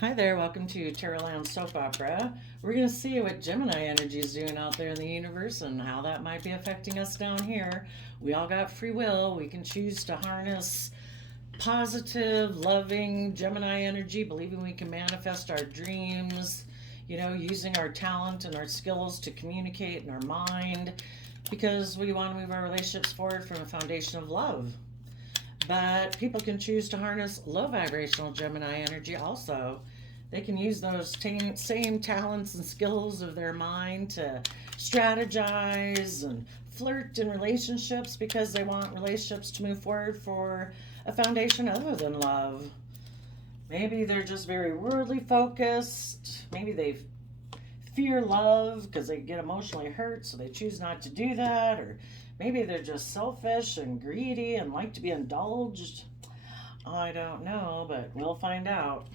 Hi there, welcome to Terrorland Soap Opera. We're going to see what Gemini energy is doing out there in the universe and how that might be affecting us down here. We all got free will. We can choose to harness positive, loving Gemini energy, believing we can manifest our dreams, using our talent and our skills to communicate in our mind because we want to move our relationships forward from a foundation of love. But people can choose to harness low vibrational Gemini energy also. They can use those same talents and skills of their mind to strategize and flirt in relationships because they want relationships to move forward for a foundation other than love. Maybe they're just very worldly focused. Maybe they fear love because they get emotionally hurt, so they choose not to do that. Or maybe they're just selfish and greedy and like to be indulged. I don't know, but we'll find out.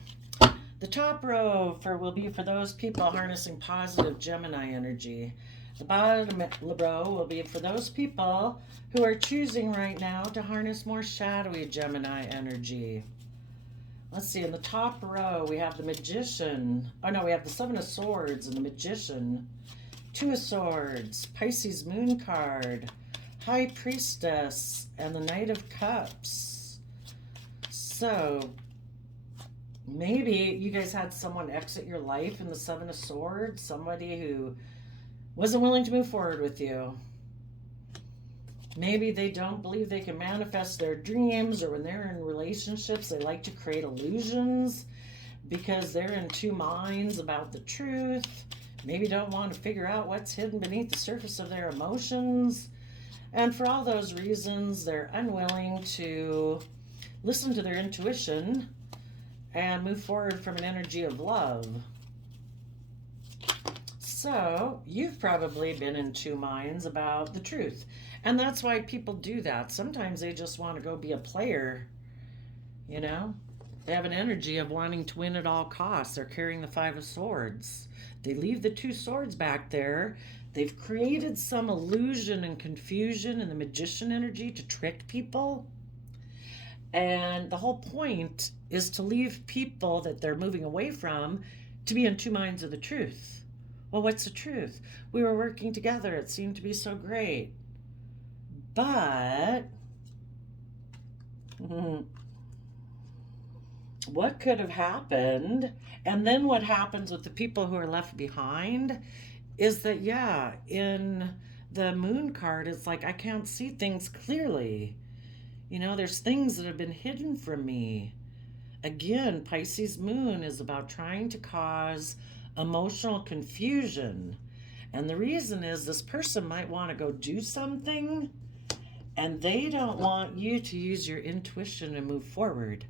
The top row will be for those people harnessing positive Gemini energy. The bottom row will be for those people who are choosing right now to harness more shadowy Gemini energy. Let's see, in the top row we have the Magician. Oh no, we have the Seven of Swords and the Magician. Two of Swords, Pisces Moon card, High Priestess, and the Knight of Cups. So, maybe you guys had someone exit your life in the Seven of Swords, somebody who wasn't willing to move forward with you. Maybe they don't believe they can manifest their dreams, or when they're in relationships, they like to create illusions because they're in two minds about the truth. Maybe don't want to figure out what's hidden beneath the surface of their emotions. And for all those reasons, they're unwilling to listen to their intuition and move forward from an energy of love. So, you've probably been in two minds about the truth. And that's why people do that. Sometimes they just want to go be a player, They have an energy of wanting to win at all costs. They're carrying the Five of Swords. They leave the two swords back there. They've created some illusion and confusion in the Magician energy to trick people. And the whole point is to leave people that they're moving away from to be in two minds of the truth. Well, what's the truth? We were working together. It seemed to be so great. But what could have happened? And then what happens with the people who are left behind is that, in the Moon card, it's like I can't see things clearly. There's things that have been hidden from me. Again, Pisces Moon is about trying to cause emotional confusion. And the reason is this person might want to go do something, and they don't want you to use your intuition and move forward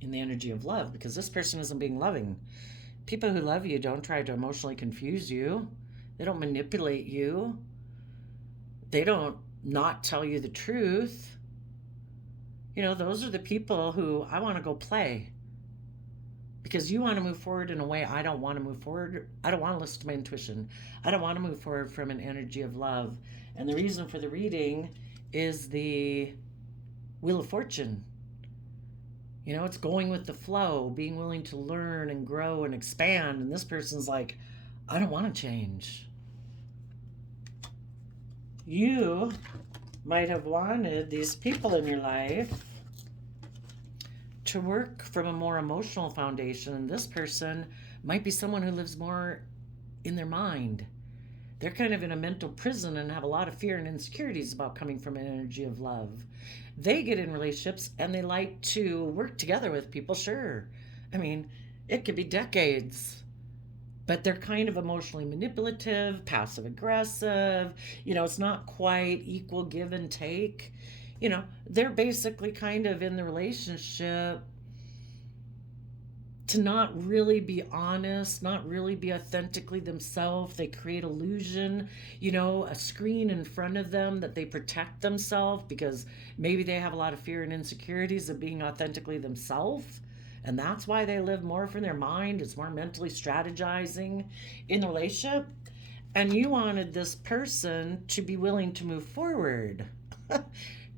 in the energy of love, because this person isn't being loving. People who love you don't try to emotionally confuse you. They don't manipulate you. They don't not tell you the truth. Those are the people who I want to go play. Because you want to move forward in a way I don't want to move forward. I don't want to listen to my intuition. I don't want to move forward from an energy of love. And the reason for the reading is the Wheel of Fortune. It's going with the flow, being willing to learn and grow and expand. And this person's like, I don't want to change. You might have wanted these people in your life to work from a more emotional foundation. And this person might be someone who lives more in their mind. They're kind of in a mental prison and have a lot of fear and insecurities about coming from an energy of love. They get in relationships and they like to work together with people, sure. It could be decades. But they're kind of emotionally manipulative, passive aggressive. It's not quite equal give and take. They're basically kind of in the relationship to not really be honest, not really be authentically themselves. They create illusion, a screen in front of them that they protect themselves because maybe they have a lot of fear and insecurities of being authentically themselves. And that's why they live more from their mind. It's more mentally strategizing in the relationship. And you wanted this person to be willing to move forward,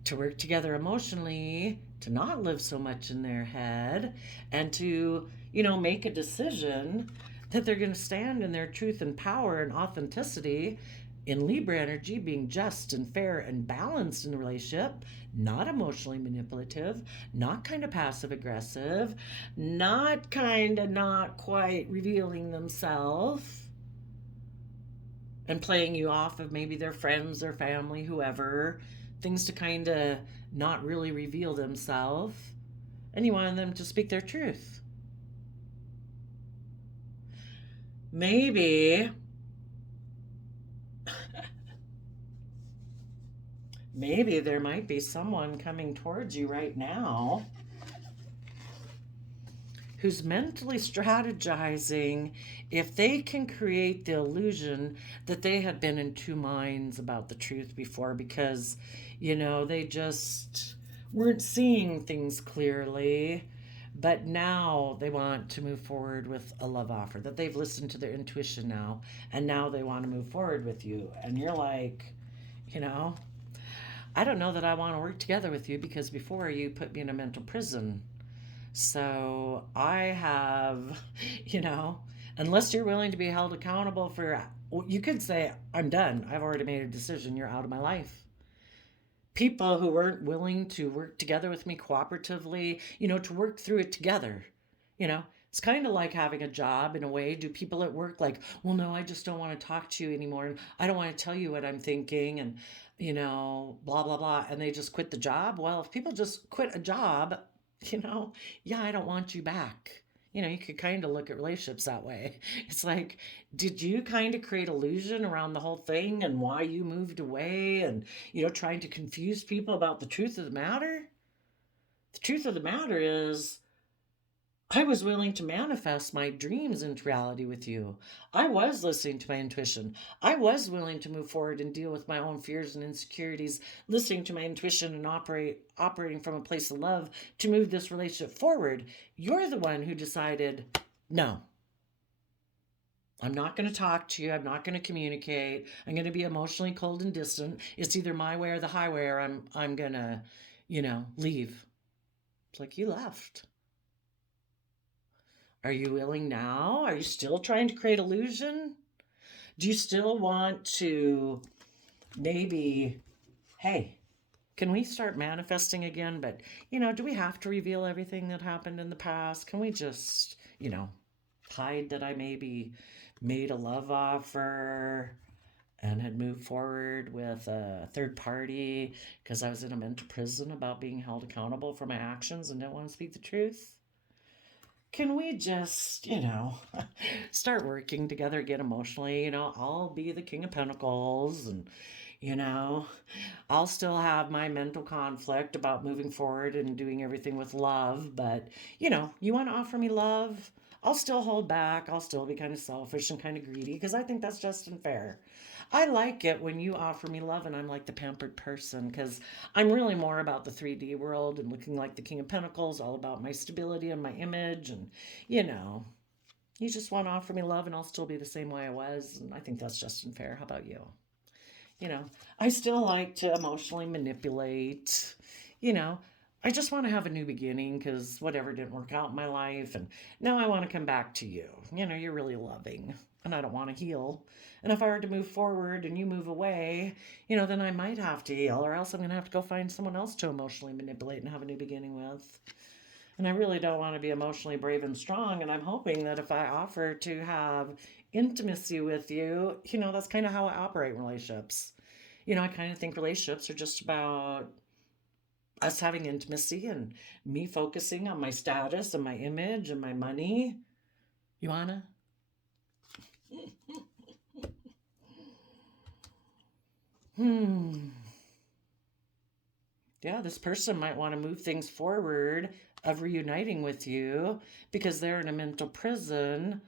to work together emotionally to not live so much in their head and to, make a decision that they're going to stand in their truth and power and authenticity in Libra energy, being just and fair and balanced in the relationship, not emotionally manipulative, not kind of passive aggressive, not kind of not quite revealing themselves and playing you off of maybe their friends, their family, whoever, things to kind of not really reveal themselves. And you want them to speak their truth. Maybe there might be someone coming towards you right now who's mentally strategizing if they can create the illusion that they had been in two minds about the truth before because, they just weren't seeing things clearly. But now they want to move forward with a love offer, that they've listened to their intuition now, and now they want to move forward with you. And you're like, I don't know that I want to work together with you because before you put me in a mental prison. So I have, unless you're willing to be held accountable for, you could say, I'm done. I've already made a decision. You're out of my life. People who weren't willing to work together with me cooperatively, to work through it together. It's kind of like having a job in a way. Do people at work like, well, no, I just don't want to talk to you anymore. And I don't want to tell you what I'm thinking and, blah, blah, blah. And they just quit the job. Well, if people just quit a job, yeah, I don't want you back. You could kind of look at relationships that way. It's like, did you kind of create illusion around the whole thing and why you moved away and, trying to confuse people about the truth of the matter? The truth of the matter is, I was willing to manifest my dreams into reality with you. I was listening to my intuition. I was willing to move forward and deal with my own fears and insecurities, listening to my intuition and operating from a place of love to move this relationship forward. You're the one who decided, no, I'm not going to talk to you. I'm not going to communicate. I'm going to be emotionally cold and distant. It's either my way or the highway, or I'm going to, leave. It's like you left. Are you willing now? Are you still trying to create illusion? Do you still want to maybe, hey, can we start manifesting again? But, do we have to reveal everything that happened in the past? Can we just, hide that I maybe made a love offer and had moved forward with a third party because I was in a mental prison about being held accountable for my actions and didn't want to speak the truth? Can we just, start working together again emotionally? I'll be the King of Pentacles and, I'll still have my mental conflict about moving forward and doing everything with love. But, you want to offer me love? I'll still hold back. I'll still be kind of selfish and kind of greedy because I think that's just unfair. I like it when you offer me love and I'm like the pampered person because I'm really more about the 3D world and looking like the King of Pentacles, all about my stability and my image. And, you just want to offer me love and I'll still be the same way I was. And I think that's just unfair. How about you? I still like to emotionally manipulate, I just want to have a new beginning because whatever didn't work out in my life. And now I want to come back to you. You're really loving and I don't want to heal. And if I were to move forward and you move away, then I might have to heal or else I'm going to have to go find someone else to emotionally manipulate and have a new beginning with. And I really don't want to be emotionally brave and strong. And I'm hoping that if I offer to have intimacy with you, that's kind of how I operate in relationships. I kind of think relationships are just about us having intimacy and me focusing on my status and my image and my money. You wanna? Yeah, this person might want to move things forward of reuniting with you because they're in a mental prison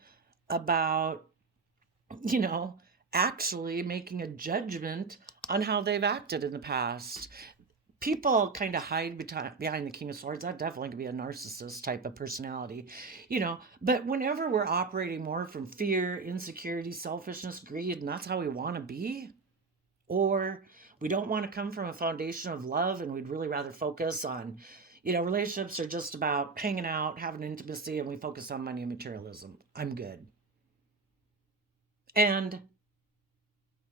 about, actually making a judgment on how they've acted in the past. People kind of hide behind the King of Swords. That definitely could be a narcissist type of personality, But whenever we're operating more from fear, insecurity, selfishness, greed, and that's how we want to be, or we don't want to come from a foundation of love and we'd really rather focus on, Relationships are just about hanging out, having intimacy, and we focus on money and materialism. I'm good. And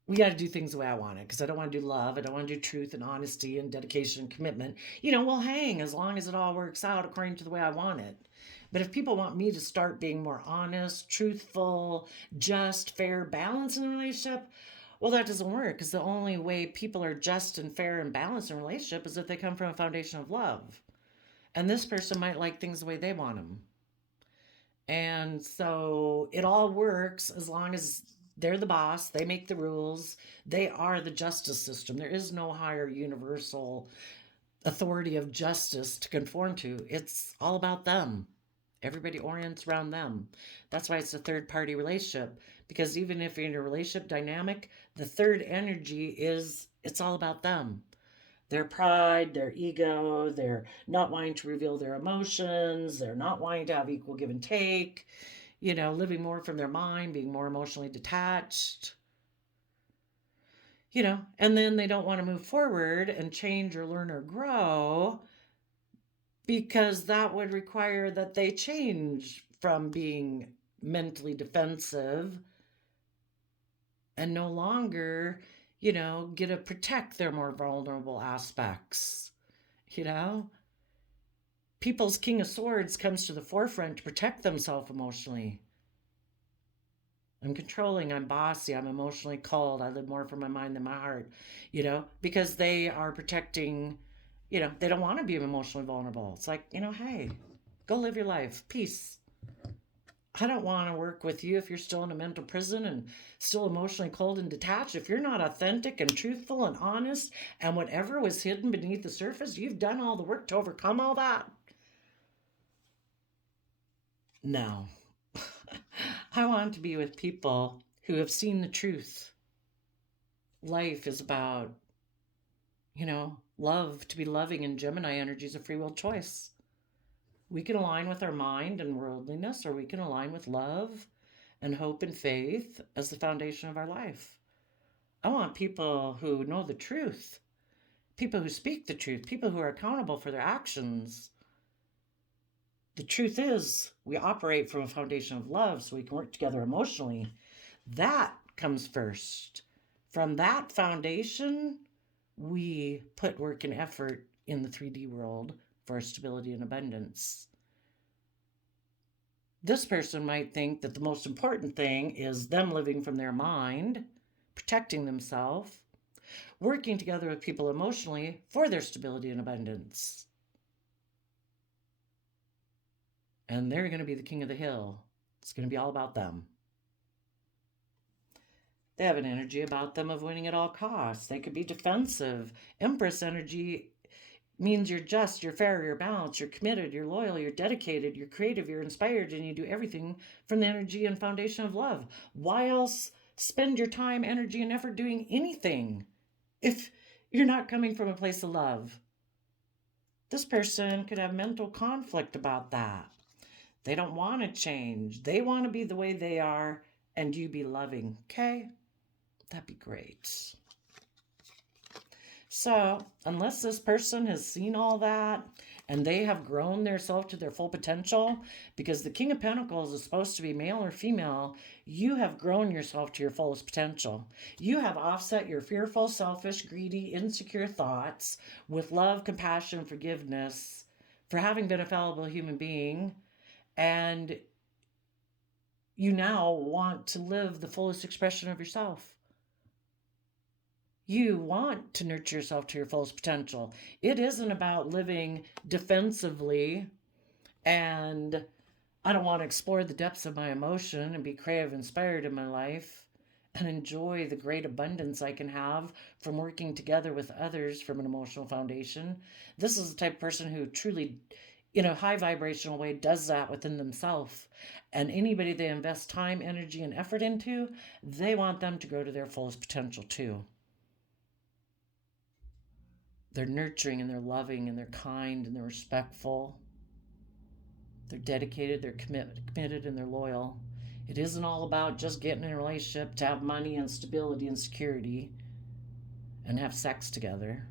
we got to do things the way I want it because I don't want to do love. I don't want to do truth and honesty and dedication and commitment. We'll hang as long as it all works out according to the way I want it. But if people want me to start being more honest, truthful, just, fair, balanced in a relationship, well, that doesn't work because the only way people are just and fair and balanced in a relationship is if they come from a foundation of love. And this person might like things the way they want them. And so it all works as long as they're the boss, they make the rules, they are the justice system. There is no higher universal authority of justice to conform to. It's all about them. Everybody orients around them. That's why it's a third party relationship. Because even if you're in a relationship dynamic, the third energy it's all about them. Their pride, their ego, they're not wanting to reveal their emotions, they're not wanting to have equal give and take, living more from their mind, being more emotionally detached, and then they don't want to move forward and change or learn or grow because that would require that they change from being mentally defensive and no longer, get to protect their more vulnerable aspects. People's King of Swords comes to the forefront to protect themselves emotionally. I'm controlling, I'm bossy, I'm emotionally cold, I live more from my mind than my heart, because they are protecting, they don't want to be emotionally vulnerable. It's like, hey, go live your life. Peace. I don't want to work with you if you're still in a mental prison and still emotionally cold and detached. If you're not authentic and truthful and honest and whatever was hidden beneath the surface, you've done all the work to overcome all that. No. I want to be with people who have seen the truth. Life is about, love. To be loving in Gemini energy is a free will choice. We can align with our mind and worldliness, or we can align with love and hope and faith as the foundation of our life. I want people who know the truth, people who speak the truth, people who are accountable for their actions. The truth is, we operate from a foundation of love so we can work together emotionally. That comes first. From that foundation, we put work and effort in the 3D world for stability and abundance. This person might think that the most important thing is them living from their mind, protecting themselves, working together with people emotionally for their stability and abundance. And they're going to be the king of the hill. It's going to be all about them. They have an energy about them of winning at all costs. They could be defensive. Empress energy means you're just, you're fair, you're balanced, you're committed, you're loyal, you're dedicated, you're creative, you're inspired, and you do everything from the energy and foundation of love. Why else spend your time, energy, and effort doing anything if you're not coming from a place of love? This person could have mental conflict about that. They don't want to change. They want to be the way they are and you be loving. Okay? That'd be great. So, unless this person has seen all that and they have grown their self to their full potential, because the King of Pentacles is supposed to be male or female, you have grown yourself to your fullest potential. You have offset your fearful, selfish, greedy, insecure thoughts with love, compassion, forgiveness for having been a fallible human being. And you now want to live the fullest expression of yourself. You want to nurture yourself to your fullest potential. It isn't about living defensively and I don't want to explore the depths of my emotion and be creative, inspired in my life and enjoy the great abundance I can have from working together with others from an emotional foundation. This is the type of person who truly, in a high vibrational way, does that within themselves. And anybody they invest time, energy, and effort into, they want them to grow to their fullest potential too. They're nurturing and they're loving and they're kind and they're respectful. They're dedicated, they're committed, and they're loyal. It isn't all about just getting in a relationship to have money and stability and security and have sex together.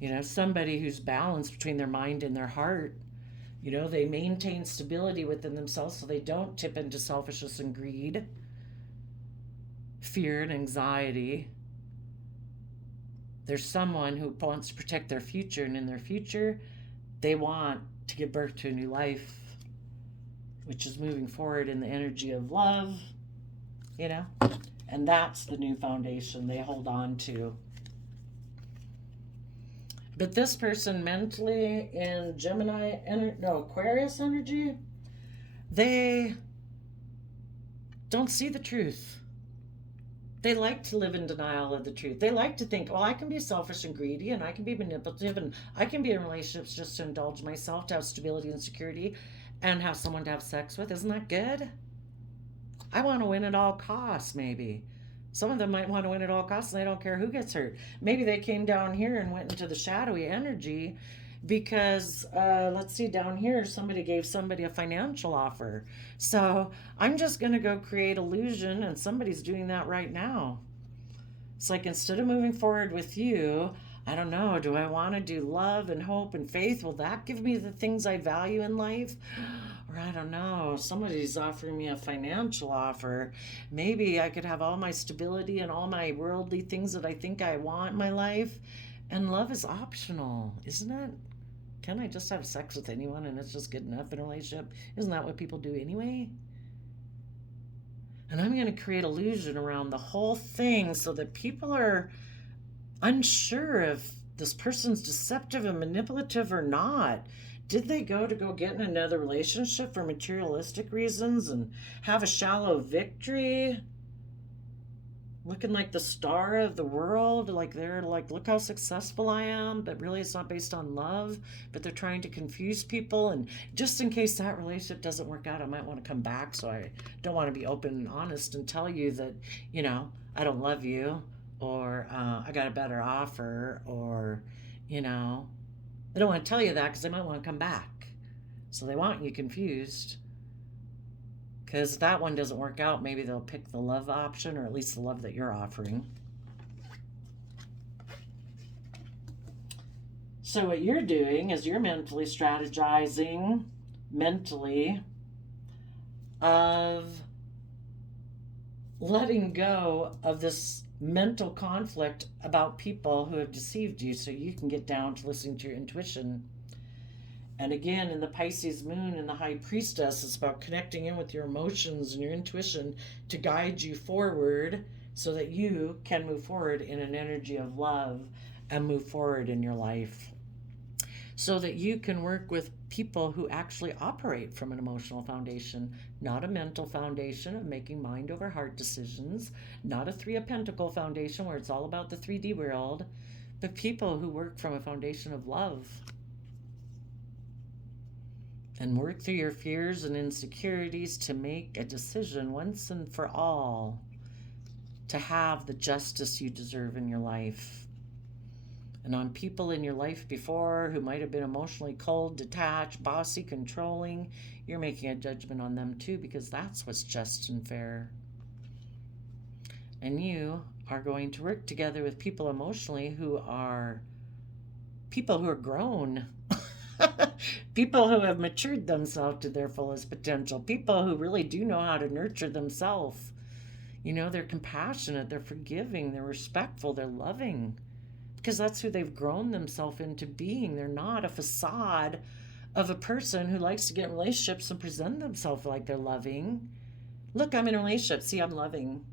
You know, somebody who's balanced between their mind and their heart. You know, they maintain stability within themselves so they don't tip into selfishness and greed, fear and anxiety. There's someone who wants to protect their future, and in their future, they want to give birth to a new life, which is moving forward in the energy of love, you know? And that's the new foundation they hold on to. But this person mentally in Aquarius energy, they don't see the truth. They like to live in denial of the truth. They like to think, oh, I can be selfish and greedy, and I can be manipulative, and I can be in relationships just to indulge myself, to have stability and security, and have someone to have sex with. Isn't that good? I want to win at all costs, maybe. Some of them might want to win at all costs and they don't care who gets hurt. Maybe they came down here and went into the shadowy energy because, let's see, down here, somebody gave somebody a financial offer. So I'm just going to go create illusion, and somebody's doing that right now. It's like, instead of moving forward with you, I don't know, do I want to do love and hope and faith? Will that give me the things I value in life? Or I don't know, somebody's offering me a financial offer. Maybe I could have all my stability and all my worldly things that I think I want in my life. And love is optional, isn't it? Can I just have sex with anyone and it's just good enough in a relationship? Isn't that what people do anyway? And I'm going to create illusion around the whole thing so that people are unsure if this person's deceptive and manipulative or not. Did they go get in another relationship for materialistic reasons and have a shallow victory? Looking like the star of the world, like they're like, look how successful I am, but really it's not based on love, but they're trying to confuse people. And just in case that relationship doesn't work out, I might want to come back. So I don't want to be open and honest and tell you that, you know, I don't love you, or I got a better offer, or, you know, they don't want to tell you that because they might want to come back. So they want you confused. Because if that one doesn't work out, maybe they'll pick the love option, or at least the love that you're offering. So what you're doing is you're mentally strategizing, of letting go of this mental conflict about people who have deceived you, so you can get down to listening to your intuition. And again, in the Pisces moon and the high priestess, it's about connecting in with your emotions and your intuition to guide you forward so that you can move forward in an energy of love and move forward in your life. So that you can work with people who actually operate from an emotional foundation, not a mental foundation of making mind over heart decisions, not a Three of Pentacle foundation where it's all about the 3D world, but people who work from a foundation of love. And work through your fears and insecurities to make a decision once and for all to have the justice you deserve in your life. And on people in your life before who might have been emotionally cold, detached, bossy, controlling, you're making a judgment on them too, because that's what's just and fair. And you are going to work together with people emotionally who are people who are grown. People who have matured themselves to their fullest potential. People who really do know how to nurture themselves. You know, they're compassionate, they're forgiving, they're respectful, they're loving. Because that's who they've grown themselves into being. They're not a facade of a person who likes to get in relationships and present themselves like they're loving. Look, I'm in a relationship. See, I'm loving.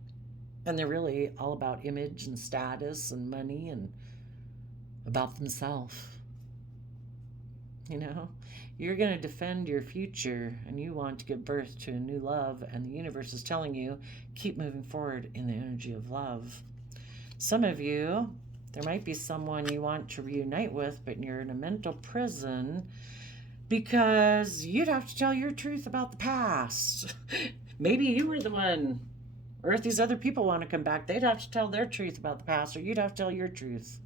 And they're really all about image and status and money and about themselves. You know, you're going to defend your future and you want to give birth to a new love, and the universe is telling you, keep moving forward in the energy of love. Some of you, there might be someone you want to reunite with, but you're in a mental prison because you'd have to tell your truth about the past. Maybe you were the one, or if these other people want to come back, they'd have to tell their truth about the past, or you'd have to tell your truth.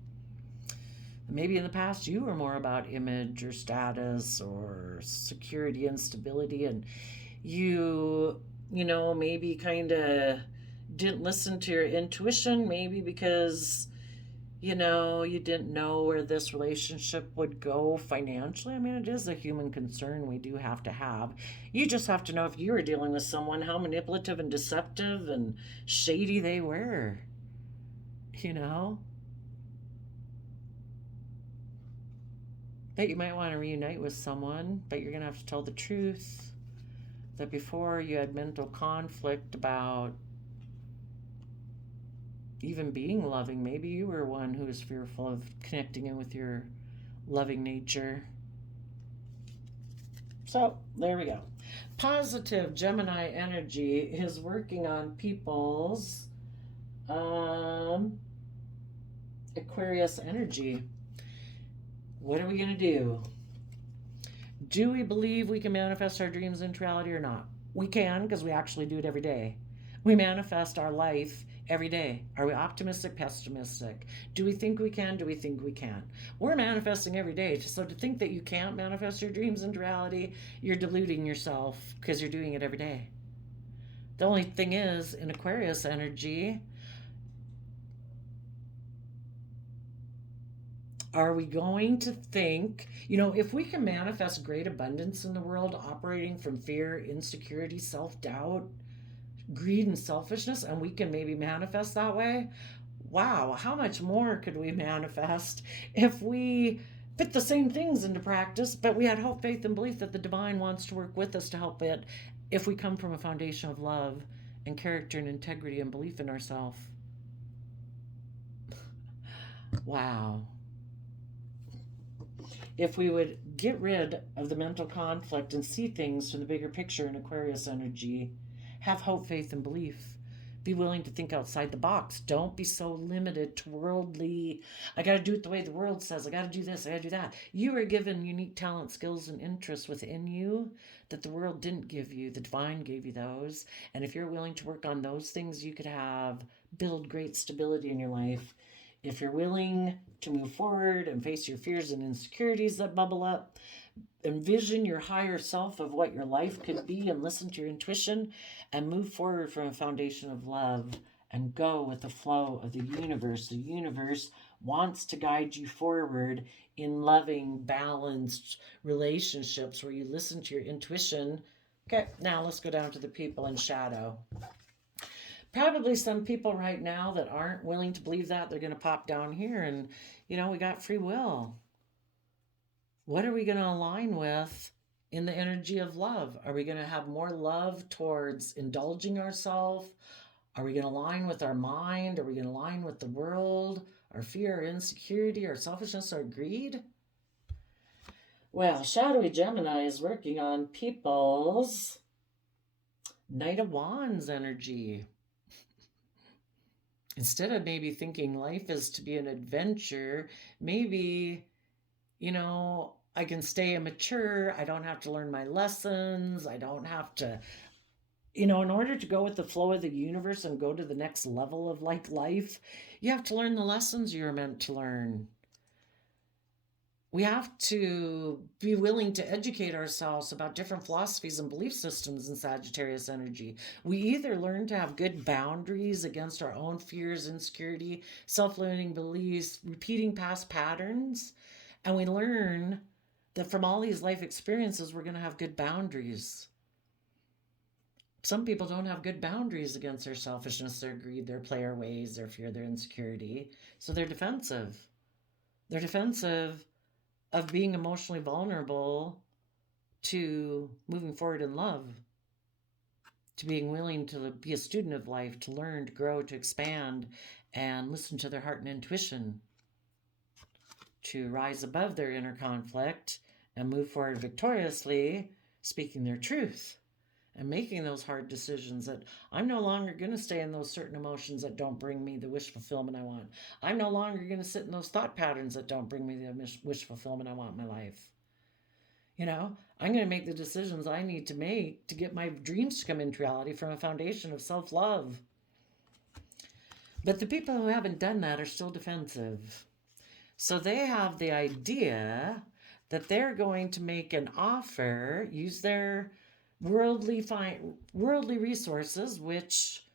Maybe in the past you were more about image or status or security and stability, and you know, maybe kind of didn't listen to your intuition, maybe because you didn't know where this relationship would go financially. I mean, it is a human concern we do have to have. You just have to know if you were dealing with someone, how manipulative and deceptive and shady they were, you know? That you might want to reunite with someone, but you're going to have to tell the truth. That before you had mental conflict about even being loving, maybe you were one who was fearful of connecting in with your loving nature. So there we go. Positive Gemini energy is working on people's um, Aquarius energy. What are we going to do? Do we believe we can manifest our dreams into reality or not? We can, because we actually do it every day. We manifest our life every day. Are we optimistic, pessimistic? Do we think we can? Do we think we can? We're manifesting every day. So to think that you can't manifest your dreams into reality, you're deluding yourself because you're doing it every day. The only thing is, in Aquarius energy, are we going to think, if we can manifest great abundance in the world operating from fear, insecurity, self doubt, greed, and selfishness, and we can maybe manifest that way? Wow, how much more could we manifest if we put the same things into practice, but we had hope, faith, and belief that the divine wants to work with us to help it if we come from a foundation of love and character and integrity and belief in ourselves? Wow. If we would get rid of the mental conflict and see things from the bigger picture in Aquarius energy, have hope, faith, and belief. Be willing to think outside the box. Don't be so limited to worldly, I got to do it the way the world says. I got to do this. I got to do that. You are given unique talent, skills, and interests within you that the world didn't give you. The divine gave you those. And if you're willing to work on those things, you could build great stability in your life. If you're willing to move forward and face your fears and insecurities that bubble up, envision your higher self of what your life could be and listen to your intuition and move forward from a foundation of love and go with the flow of the universe. The universe wants to guide you forward in loving, balanced relationships where you listen to your intuition. Okay, now let's go down to the people in shadow. Probably some people right now that aren't willing to believe that, they're going to pop down here and, we got free will. What are we going to align with in the energy of love? Are we going to have more love towards indulging ourselves? Are we going to align with our mind? Are we going to align with the world? Our fear, our insecurity, our selfishness, our greed? Well, shadowy Gemini is working on people's Knight of Wands energy. Instead of maybe thinking life is to be an adventure, maybe, I can stay immature. I don't have to learn my lessons. I don't have to, in order to go with the flow of the universe and go to the next level of life, you have to learn the lessons you're meant to learn. We have to be willing to educate ourselves about different philosophies and belief systems in Sagittarius energy. We either learn to have good boundaries against our own fears, insecurity, self-limiting beliefs, repeating past patterns, and we learn that from all these life experiences, we're going to have good boundaries. Some people don't have good boundaries against their selfishness, their greed, their player ways, their fear, their insecurity. So they're defensive. They're defensive of being emotionally vulnerable to moving forward in love, to being willing to be a student of life, to learn, to grow, to expand, and listen to their heart and intuition, to rise above their inner conflict and move forward victoriously, speaking their truth and making those hard decisions that I'm no longer going to stay in those certain emotions that don't bring me the wish fulfillment I want. I'm no longer going to sit in those thought patterns that don't bring me the wish fulfillment I want in my life. I'm going to make the decisions I need to make to get my dreams to come into reality from a foundation of self-love. But the people who haven't done that are still defensive. So they have the idea that they're going to make an offer, use their worldly resources, which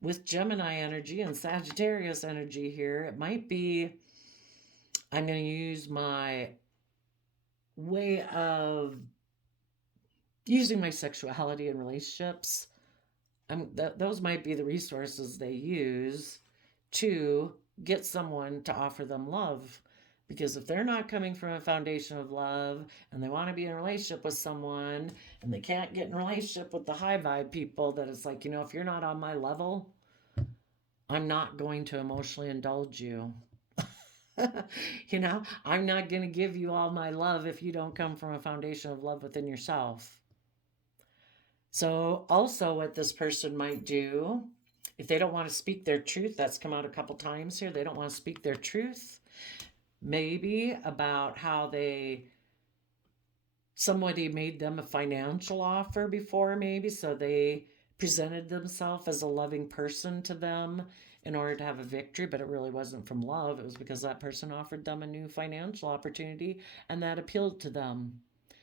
with Gemini energy and Sagittarius energy here, it might be I'm going to use my way of using my sexuality in relationships. Those might be the resources they use to get someone to offer them love. Because if they're not coming from a foundation of love and they want to be in a relationship with someone and they can't get in a relationship with the high vibe people, that it's like, if you're not on my level, I'm not going to emotionally indulge you. I'm not going to give you all my love if you don't come from a foundation of love within yourself. So, also, what this person might do, if they don't want to speak their truth, that's come out a couple times here, they don't want to speak their truth, maybe about how somebody made them a financial offer before, maybe, so they presented themselves as a loving person to them in order to have a victory, but it really wasn't from love. It was because that person offered them a new financial opportunity and that appealed to them.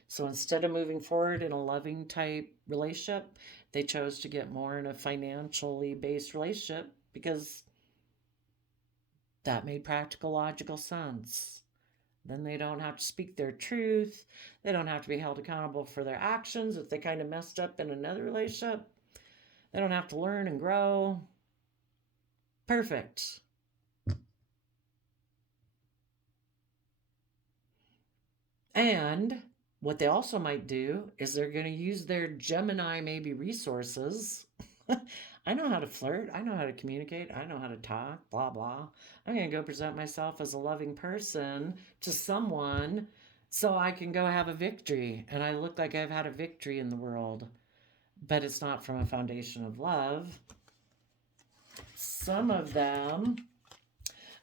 So instead of moving forward in a loving type relationship, they chose to get more in a financially based relationship because that made practical, logical sense. Then they don't have to speak their truth. They don't have to be held accountable for their actions if they kind of messed up in another relationship. They don't have to learn and grow. Perfect. And what they also might do is they're going to use their Gemini maybe resources. I know how to flirt. I know how to communicate. I know how to talk, blah, blah. I'm going to go present myself as a loving person to someone so I can go have a victory. And I look like I've had a victory in the world, but it's not from a foundation of love. Some of them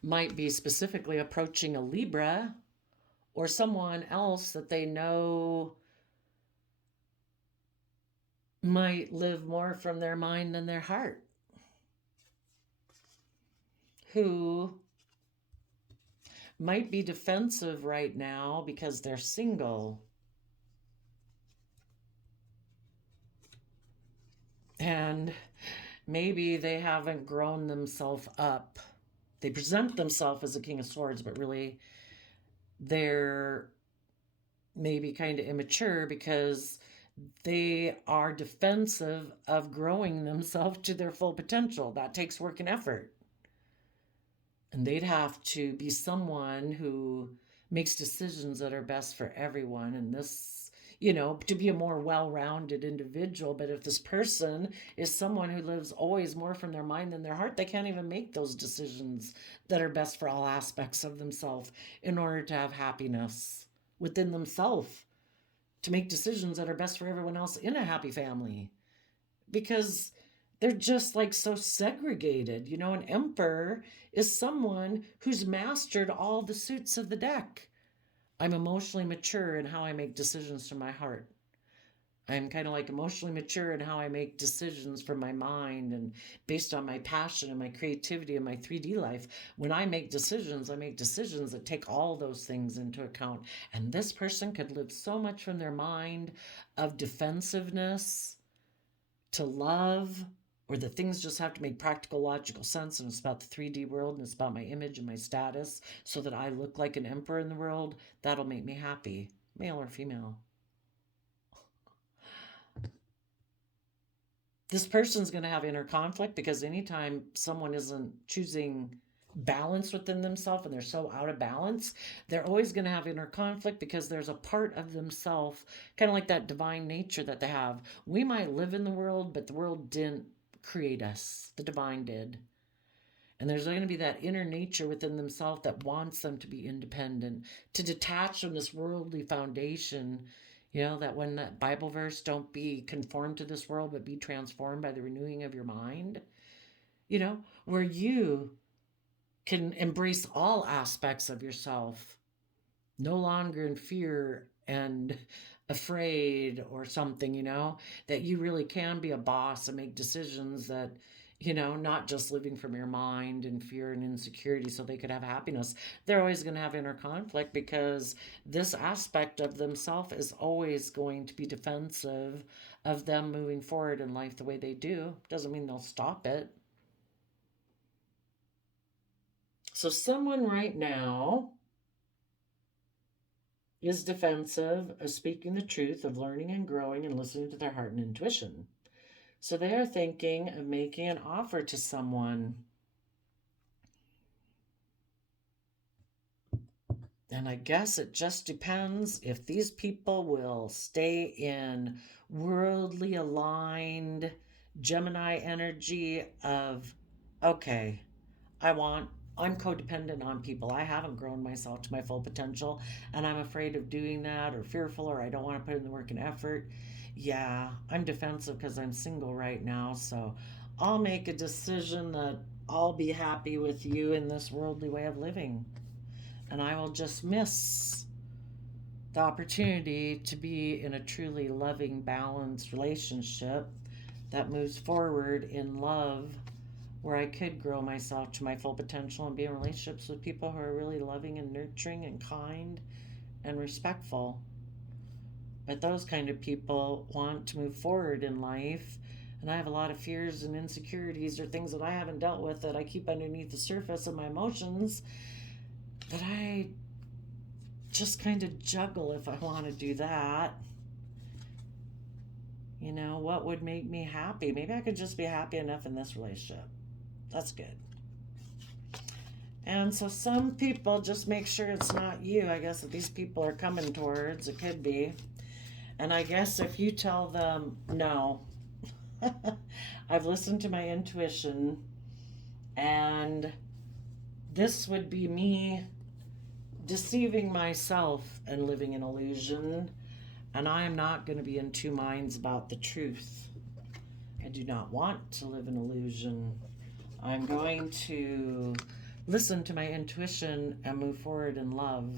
might be specifically approaching a Libra or someone else that they know might live more from their mind than their heart, who might be defensive right now because they're single. And maybe they haven't grown themselves up. They present themselves as a King of Swords, but really they're maybe kind of immature because they are defensive of growing themselves to their full potential. That takes work and effort. And they'd have to be someone who makes decisions that are best for everyone. And this, to be a more well rounded individual. But if this person is someone who lives always more from their mind than their heart, they can't even make those decisions that are best for all aspects of themselves in order to have happiness within themselves, to make decisions that are best for everyone else in a happy family. Because they're just like so segregated. An emperor is someone who's mastered all the suits of the deck. I'm emotionally mature in how I make decisions from my heart. I'm kind of like emotionally mature in how I make decisions from my mind and based on my passion and my creativity and my 3D life. When I make decisions that take all those things into account. And this person could live so much from their mind of defensiveness to love, or the things just have to make practical, logical sense, and it's about the 3D world, and it's about my image and my status, so that I look like an emperor in the world. That'll make me happy, male or female. This person's going to have inner conflict because anytime someone isn't choosing balance within themselves and they're so out of balance, they're always going to have inner conflict because there's a part of themselves, kind of like that divine nature that they have. We might live in the world, but the world didn't create us. The divine did. And there's going to be that inner nature within themselves that wants them to be independent, to detach from this worldly foundation. That when that Bible verse, don't be conformed to this world, but be transformed by the renewing of your mind, where you can embrace all aspects of yourself, no longer in fear and afraid or something, that you really can be a boss and make decisions that, not just living from your mind and fear and insecurity so they could have happiness. They're always going to have inner conflict because this aspect of themselves is always going to be defensive of them moving forward in life the way they do. Doesn't mean they'll stop it. So someone right now is defensive of speaking the truth, of learning and growing and listening to their heart and intuition. So they are thinking of making an offer to someone. And I guess it just depends if these people will stay in worldly aligned Gemini energy of, okay, I'm codependent on people. I haven't grown myself to my full potential and I'm afraid of doing that or fearful or I don't want to put in the work and effort. Yeah, I'm defensive because I'm single right now. So I'll make a decision that I'll be happy with you in this worldly way of living. And I will just miss the opportunity to be in a truly loving, balanced relationship that moves forward in love, where I could grow myself to my full potential and be in relationships with people who are really loving and nurturing and kind and respectful. But those kind of people want to move forward in life. And I have a lot of fears and insecurities or things that I haven't dealt with that I keep underneath the surface of my emotions that I just kind of juggle if I want to do that. You know, what would make me happy? Maybe I could just be happy enough in this relationship. That's good. And so some people just make sure it's not you. I guess that these people are coming towards, it could be. And I guess if you tell them, no, I've listened to my intuition, and this would be me deceiving myself and living in illusion, and I am not going to be in two minds about the truth. I do not want to live in illusion. I'm going to listen to my intuition and move forward in love.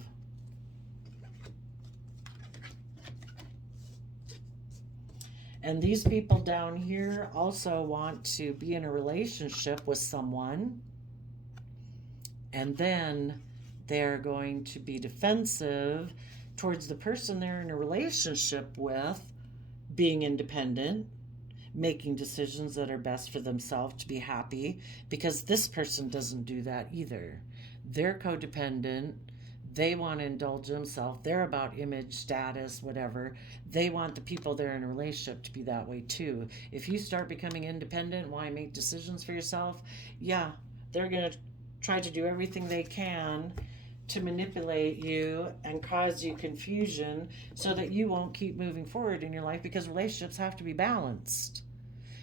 And these people down here also want to be in a relationship with someone, and then they're going to be defensive towards the person they're in a relationship with, being independent, making decisions that are best for themselves to be happy, because this person doesn't do that either. They're codependent. They want to indulge themselves. They're about image, status, whatever. They want the people they're in a relationship to be that way too. If you start becoming independent, want to make decisions for yourself, yeah, they're going to try to do everything they can to manipulate you and cause you confusion so that you won't keep moving forward in your life, because relationships have to be balanced.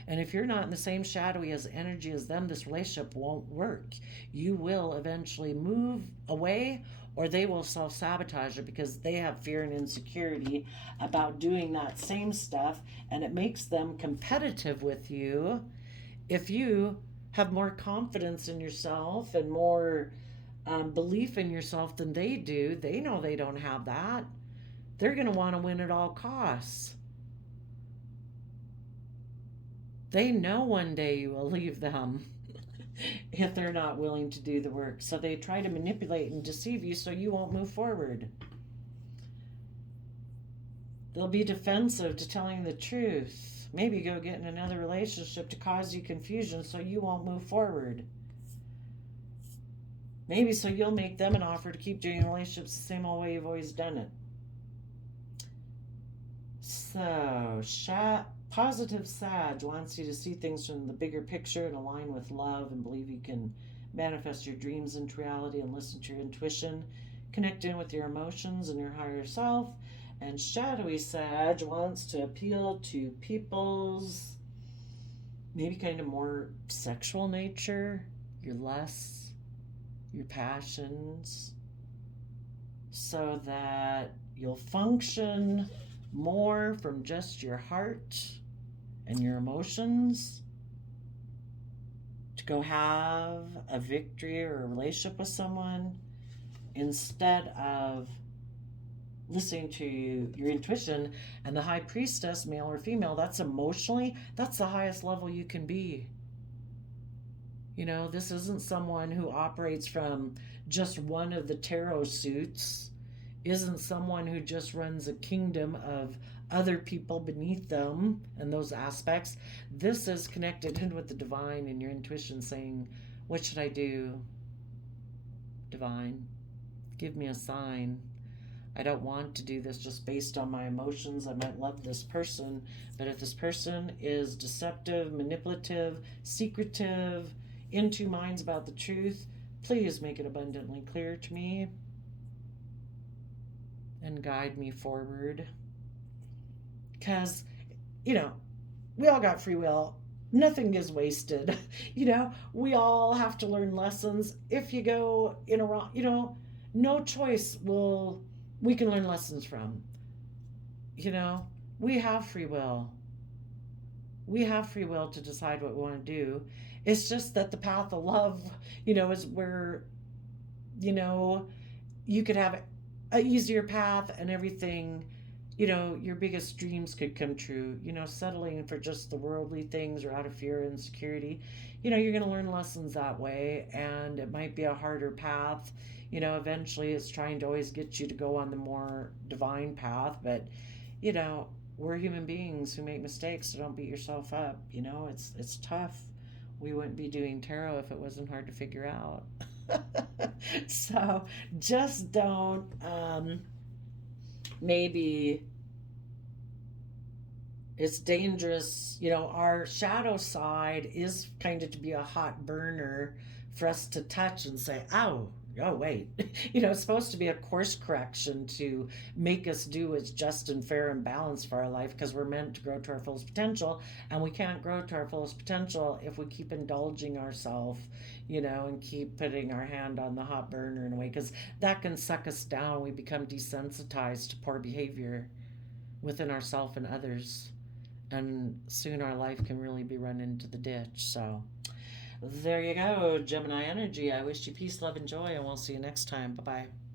And if you're not in the same shadowy as energy as them, this relationship won't work. You will eventually move away, or they will self-sabotage it because they have fear and insecurity about doing that same stuff, and it makes them competitive with you. If you have more confidence in yourself and more belief in yourself than they do, they know they don't have that. They're going to want to win at all costs. They know one day you will leave them if they're not willing to do the work. So they try to manipulate and deceive you so you won't move forward. They'll be defensive to telling the truth. Maybe go get in another relationship to cause you confusion so you won't move forward. Maybe so you'll make them an offer to keep doing relationships the same old way you've always done it. So, positive Sag wants you to see things from the bigger picture and align with love and believe you can manifest your dreams into reality and listen to your intuition, connect in with your emotions and your higher self. And shadowy Sag wants to appeal to people's maybe kind of more sexual nature, your lusts, your passions, so that you'll function more from just your heart and your emotions to go have a victory or a relationship with someone, instead of listening to your intuition. And the high priestess, male or female, that's emotionally, that's the highest level you can be. You know, this isn't someone who operates from just one of the tarot suits, isn't someone who just runs a kingdom of other people beneath them and those aspects. This is connected in with the divine and your intuition saying, what should I do? divine. Give me a sign. I don't want to do this just based on my emotions. I might love this person, but if this person is deceptive, manipulative, secretive, in two minds about the truth, please make it abundantly clear to me and guide me forward. Because, we all got free will. Nothing is wasted. We all have to learn lessons. If you go in a wrong, no choice we can learn lessons from. We have free will. We have free will to decide what we want to do. It's just that the path of love, is where, you could have an easier path and everything, your biggest dreams could come true. Settling for just the worldly things or out of fear and insecurity, you're going to learn lessons that way, and it might be a harder path. Eventually it's trying to always get you to go on the more divine path, but, we're human beings who make mistakes, so don't beat yourself up. It's tough. We wouldn't be doing tarot if it wasn't hard to figure out. So just don't, maybe it's dangerous. Our shadow side is kind of to be a hot burner for us to touch and say, oh wait. It's supposed to be a course correction to make us do what's just and fair and balanced for our life, because we're meant to grow to our fullest potential, and we can't grow to our fullest potential if we keep indulging ourselves, and keep putting our hand on the hot burner in a way, because that can suck us down. We become desensitized to poor behavior within ourselves and others, and soon our life can really be run into the ditch. So there you go, Gemini energy. I wish you peace, love, and joy, and we'll see you next time. Bye-bye.